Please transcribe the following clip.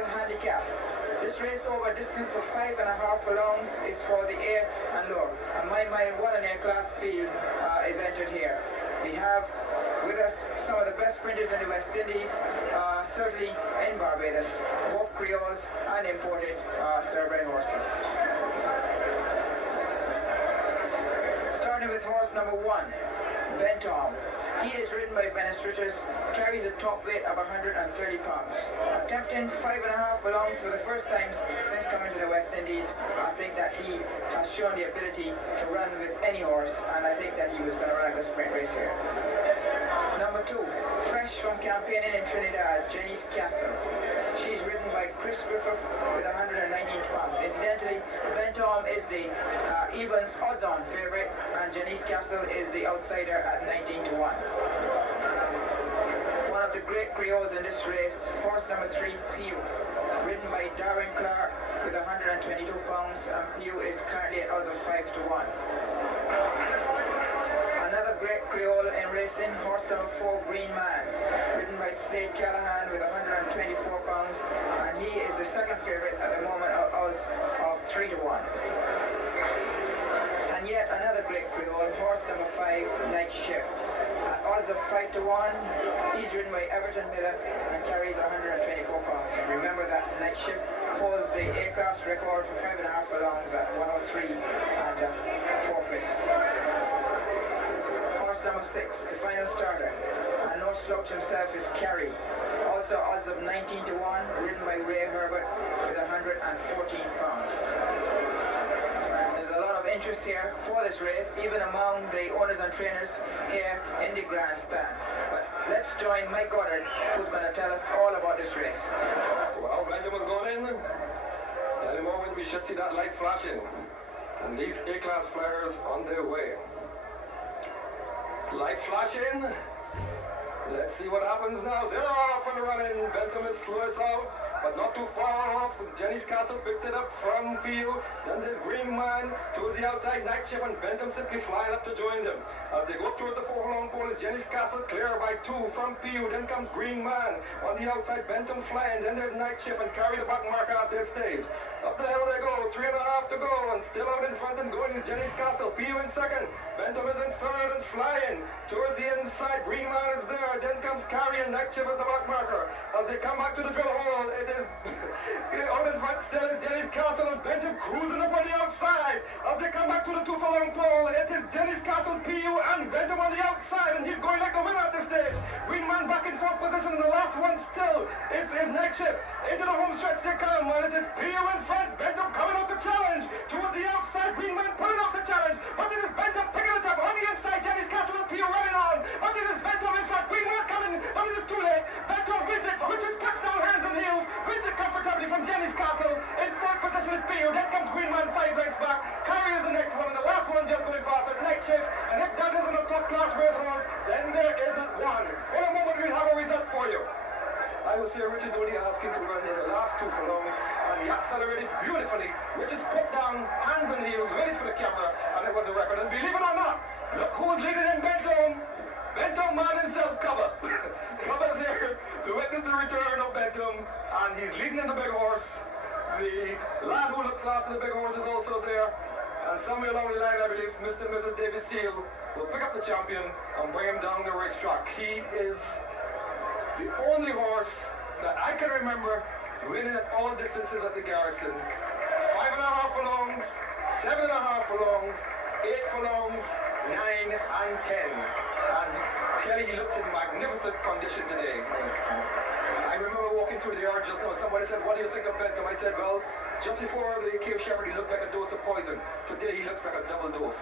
male handicap. This race over a distance of 5.5 furlongs is for the air and lower. And my 1 and air class field is entered here. We have with us some of the best sprinters in the West Indies, certainly in Barbados, both Creoles and imported thoroughbred horses. Starting with horse number 1, Bentom. He is ridden by Venice, carries a top weight of 130 pounds. Attempting 5.5 furlongs for the first time since coming to the West Indies. I think that he has shown the ability to run with any horse, and I think that he was going to run a good sprint race here. Number 2, fresh from campaigning in Trinidad, Jenny's Castle. She's ridden by Chris Griffith with 119 pounds. Incidentally, Bentom is the Evans odds-on favourite, and Jenny's Castle is the outsider at 19 to 1. One of the great Creoles in this race, horse number 3, Pew, ridden by Darren Clark with 122 pounds, and Pew is currently at odds of 5 to 1. Another great Creole in racing, horse number 4, Green Man, ridden by Slade Callahan with 124 pounds, and he is the second favourite at the moment of odds of 3 to 1. And yet another great Creole, horse number 5, Night Shift. At odds of 5 to 1, he's ridden by Everton Miller and carries 124 pounds. And remember that Night Shift holds the A-class record for 5.5 furlongs at 103 and 4/5. Horse number 6, the final starter, and no slouch himself, is Kerry. Also odds of 19 to 1, ridden by Ray Herbert with 114 pounds. There's a lot of interest here for this race, even among the owners and trainers here in the grandstand. But let's join Mike Goddard, who's going to tell us all about this race. Well, Bentom was going in. Any moment we should see that light flashing. And these A-class flyers on their way. Light flashing. Let's see what happens now. They're off and running. Bentom is slowest out, but not too far off. Jenny's Castle picked it up from field. Then there's Green Man towards the outside, Night Shift, and Bentom simply flying up to join them. As they go towards the 4-furlong pole, Jenny's Castle clear by 2 from field. Then comes Green Man on the outside, Bentom flying. Then there's Night Shift and carry the back marker at their stage. Up the hill they go, 3.5 to go, and still out in front and going is Jenny's Castle. Pio in second. Bentom is in third and flying towards the inside. Green Man is there. Then comes Carrie and Night Shift as the back marker. As they come back to the drill hole, it is out in front still is Jenny's Castle, and Bentom cruising up on the outside. As they come back to the 2-furlong pole, it is Jenny's Castle, Pio, and Bentom on the outside, and he's going like a winner at this stage. Green Man back in fourth position, and the last one still is Night Shift. Into the home stretch they come, and it is Pio in front. Bentom coming off the challenge towards the outside. Green Man pulling off the challenge, but it is Bentom picking it up on the inside. Jenny's Castle and Pio running on, but it is Bentom in front. Green Man coming, but it is too late. Bentom wins it, which is puts down hands and heels, wins it comfortably from Jenny's Castle. In fourth position is Pio. Then comes Green Man 5 lengths back. Carrie is the next one, and the last one just going faster. Night Shift, and if that isn't a top-class racehorse, then there isn't one. In a moment we'll have a result for you. I will say Richard only asked him to run in the last 2 furlongs, and he accelerated beautifully. Richard put down hands and heels, ready for the camera, and it was a record. And believe it or not, look who's leading in Bentom. Bentom man himself, Cover. Cover's here to witness the return of Bentom, and he's leading in the big horse. The lad who looks after the big horse is also there. And somewhere along the line, I believe, Mr. and Mrs. David Steele will pick up the champion and bring him down the racetrack. He is the only horse that I can remember winning at all distances at the Garrison. 5.5 furlongs, 7.5 furlongs, 8 furlongs, 9 and 10. And Kelly looks in magnificent condition today. I remember walking through the yard just now. Somebody said, "What do you think of Bentom?" I said, "Well, just before the Cape Shepherd, he looked like a dose of poison. Today, he looks like a double dose."